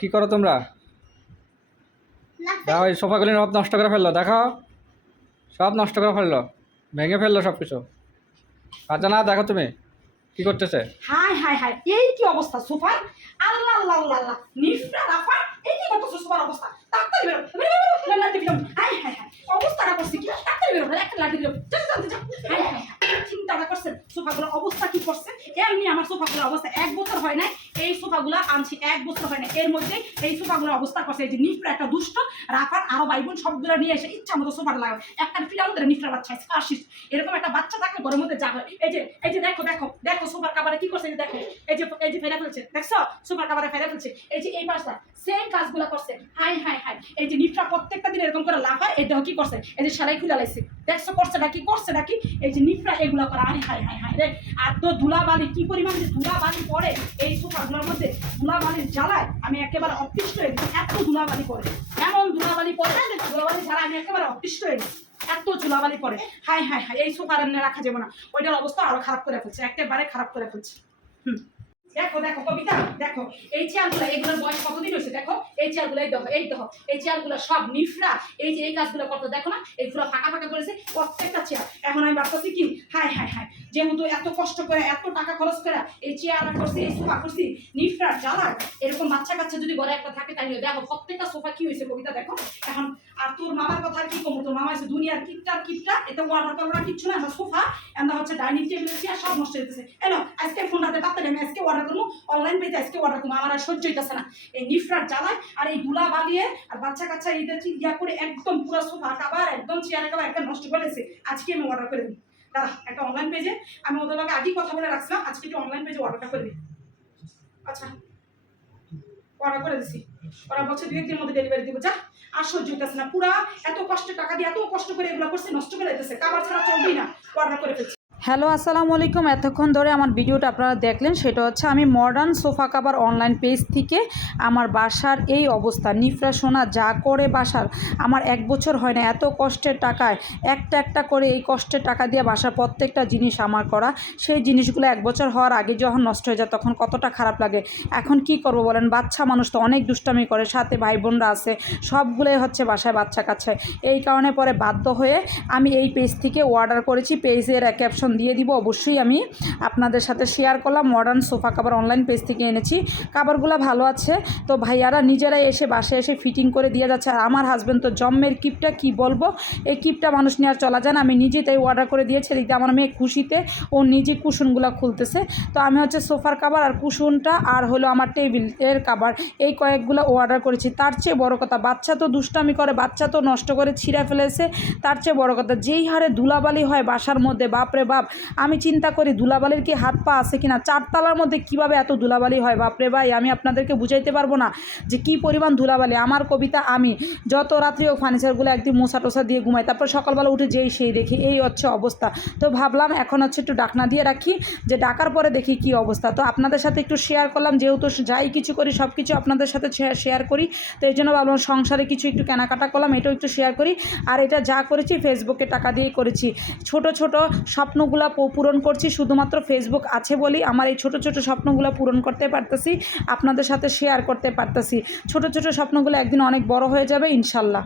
কি করো তোমরা? দেখো এই সোফাগুলি সব নষ্ট করে ফেললো, দেখো সব নষ্ট করে ফেললো, ভেঙে ফেললো সব কিছু। আচ্ছা না, দেখো তুমি কি করতেছে। হাই হাই হাই, এই কি অবস্থা সোফার! আল্লাহ আল্লাহ আল্লাহ আল্লাহ, নিফরা রাফা, এই কি করতেছো সোফার অবস্থা? তাড়াতাড়ি বেরো, লাঠি দিলাম। হাই হাই হাই, অবস্থাটা করছে কি! তাড়াতাড়ি বেরো, একটা লাঠি দিলাম। হাই হাই হাই, চিন্তাটা করছেন সোফাগুলোর অবস্থা কি করছে? এমনি আমার সোফাগুলোর অবস্থা 1 বছর হয় নাই, এই সোফাগুলো আনছি 1 বছর হয় না, এর মধ্যে এই সোফাগুলোর অবস্থা করছে। এই যে নিফরা একটা দুষ্ট, রাফার আরো ভাই বোন সবগুলো নিয়ে এসে ইচ্ছা মতো সোফার লাগায়। একটা ফিরার মধ্যে নিফরা বাচ্চা আসিস, এরকম একটা বাচ্চা থাকলে ঘরের মধ্যে যা হয়। এই যে দেখো দেখো দেখো সোফার কাভারে কি করছে, দেখো এই যে ফেলে ফেলছে, দেখছো সোফার কাভারে ফেলে ফেলছে। এই যে এই পাশটা সেম কাজগুলো করছে। হাই হাই হাই, এই যে নিফরা প্রত্যেকটা দিন এরকম করে লাফায়। এই দেখো কি করছে, এই যে সেলাই খুলে লাইছে, দেখছো করছে নাকি এই যে নিফরা এগুলো করে। হাই হাই হাই হাই রে, আর তো ধুলাবালি কি পরিমাণ যে ধুলাবালি পড়ে এই সোফাগুলোর মধ্যে, ধুলাবালির জ্বালায় আমি একেবারে অতিষ্ঠ হয়ে গেছি। এত ধুলাবালি পড়ে, এমন ধুলাবালি পড়ে, ধুলাবালি জ্বালায় আমি একেবারে অতিষ্ঠ হয়ে গেছি। এত ধুলাবালি পড়ে, হাই হাই হাই, এই সোফার এমনি রাখা যাবে না। ওইটার অবস্থা আরো খারাপ করে ফেলছে, একেবারে খারাপ করে ফেলছে। দেখো দেখো কবিতা, দেখো এই চেয়ারগুলো, এগুলোর বয়স কতদিন হয়েছে দেখো। এই চেয়ারগুলো এই দেখো এই চেয়ারগুলো সব নিফরা। এই যে এই কাজগুলো করতে দেখো না, এই পুরো ফাঁকা ফাঁকা করেছে প্রত্যেকটা চেয়ার। এখন আমি ভাবতেছি কি, হাই হাই হাই, যেহেতু এত কষ্ট করে এত টাকা খরচ করে এই চেয়ার করছি, এই সোফা করছি, নিফরা জ্বালার এরকম বাচ্চা কাচ্চা যদি ঘরে একটা থাকে তাই দেখো প্রত্যেকটা সোফা কি হয়েছে কবিতা দেখো। এখন আর তোর মামার কথা কি কমো, তোর মামা হয়েছে দুনিয়ার কিপটা, এতে ওয়ার্ডার করা কিচ্ছু না। আমার সোফা এমন হচ্ছে ডাইনিং টেবিল চেয়ার সব নষ্ট হয়ে গেছে। এলো আজকে ফোনটাতে তাড়াতাড়ি আমি আজকে অর্ডার করবো, অনলাইন পেতে আজকে অর্ডার করবো। আমার আর সহ্য হইতেছে না এই নিফরার জ্বালায় আর এই ধুলা বালিয়ে আর বাচ্চা কাচ্চা ঈদের ইয়া করে একদম পুরো সোফা কাবার একদম চেয়ারে কাবার একদম নষ্ট করেছে। আজকে আমি অর্ডার করে দিই, দাঁড়া একটা অনলাইন পেজে, আমি ওদের লগে আগেই কথা বলে রাখছিলাম, আজকে একটু অনলাইন পেজে অর্ডারটা করে দিই। আচ্ছা অর্ডার করে দিছি, ওরা বলছে 2-1 দিনের মধ্যে ডেলিভারি দিব। যা আর সহ্য হইতেছে না, পুরা এত কষ্ট টাকা দিয়ে এত কষ্ট করে এগুলো করছে, নষ্ট করে দিতেছে, কাবার ছাড়া চলবেই না, অর্ডার করে ফেলছি। হ্যালো আসসালামু আলাইকুম। এতক্ষণ ধরে আমার ভিডিওটা আপনারা দেখলেন, সেটা হচ্ছে আমি modern sofa cover online page থেকে আমার বাসার এই অবস্থা, নিফরা সোনা যা করে বাসার, আমার 1 বছর হয় না, এত কষ্টের টাকায় একটা করে এই কষ্টের টাকা দিয়ে বাসার প্রত্যেকটা জিনিস আমার করা, সেই জিনিসগুলো 1 বছর হওয়ার আগে যখন নষ্ট হয়ে যায় তখন কতটা খারাপ লাগে। এখন কি করব বলেন, বাচ্চা মানুষ তো অনেক দুষ্টামি করে, সাথে ভাই বোনরা আছে, সবগুলোই হচ্ছে বাসায় বাচ্চা কাচ্চায়। এই কারণে পরে বাধ্য হয়ে আমি এই পেজ থেকে অর্ডার করেছি। পেজের ক্যাপশন দিয়ে দিব, অবশ্যই আমি আপনাদের সাথে শেয়ার করলাম। Modern sofa cover online page থেকে এনেছি, কাভারগুলো ভালো আছে। তো ভাইয়ারা নিজেরাই এসে বাসায় এসে ফিটিং করে দিয়ে যাচ্ছে। আর আমার হাজব্যান্ড তো জম্মের কিপটা, কি বলবো, এই কিপটা মানুষ নিয়ে আর চলা যায় না। আমি নিজে তাই অর্ডার করে দিয়েছি, দেখতে আমার মেয়ে খুশিতে ও নিজে কুশনগুলো খুলতেছে। তো আমি হচ্ছে সোফার কাভার আর কুশনটা আর হলো আমার টেবিলের কাভার, এই কয়েকগুলো অর্ডার করেছি। তার চেয়ে বড় কথা, বাচ্চা তো দুষ্টামি করে, বাচ্চা তো নষ্ট করে ছিঁড়ে ফেলেছে। তার চেয়ে বড় কথা, যেই হারে ধুলাবালি হয় বাসার মধ্যে, বাপরে বাপ, আমি চিন্তা করি ধুলাবালির কি হাত পা আছে কিনা। 4 তলার মধ্যে কিভাবে এত ধুলাবালি হয় বাপরে ভাই, আমি আপনাদেরকে বুঝাইতে পারবো না যে কি পরিমাণ ধুলাবালি। আমার কবিতা, আমি যত রাত্রেও ফার্নিচারগুলো একদিন মোছা টোসা দিয়ে ঘুমাই, তারপর সকালবেলা উঠে যেই সেই দেখি এই হচ্ছে অবস্থা। তো ভাবলাম এখন হচ্ছে একটু ডাকনা দিয়ে রাখি, যে ডাকার পরে দেখি কি অবস্থা। তো আপনাদের সাথে একটু শেয়ার করলাম, যেহেতু যাই কিছু করি সব কিছু আপনাদের সাথে শেয়ার করি, তো এই জন্য ভাবলাম সংসারে কিছু একটু কেনাকাটা করলাম, এটাও একটু শেয়ার করি। আর এটা যা করেছি ফেসবুকে টাকা দিয়েই করেছি। ছোট ছোট স্বপ্নগুলো পূরণ করছি, শুধুমাত্র ফেসবুক আছে বলেই আমার এই ছোট ছোট স্বপ্নগুলো পূরণ করতে পারতেছি, আপনাদের সাথে শেয়ার করতে পারতেছি। ছোট ছোট স্বপ্নগুলো একদিন অনেক বড় হয়ে যাবে ইনশাল্লাহ।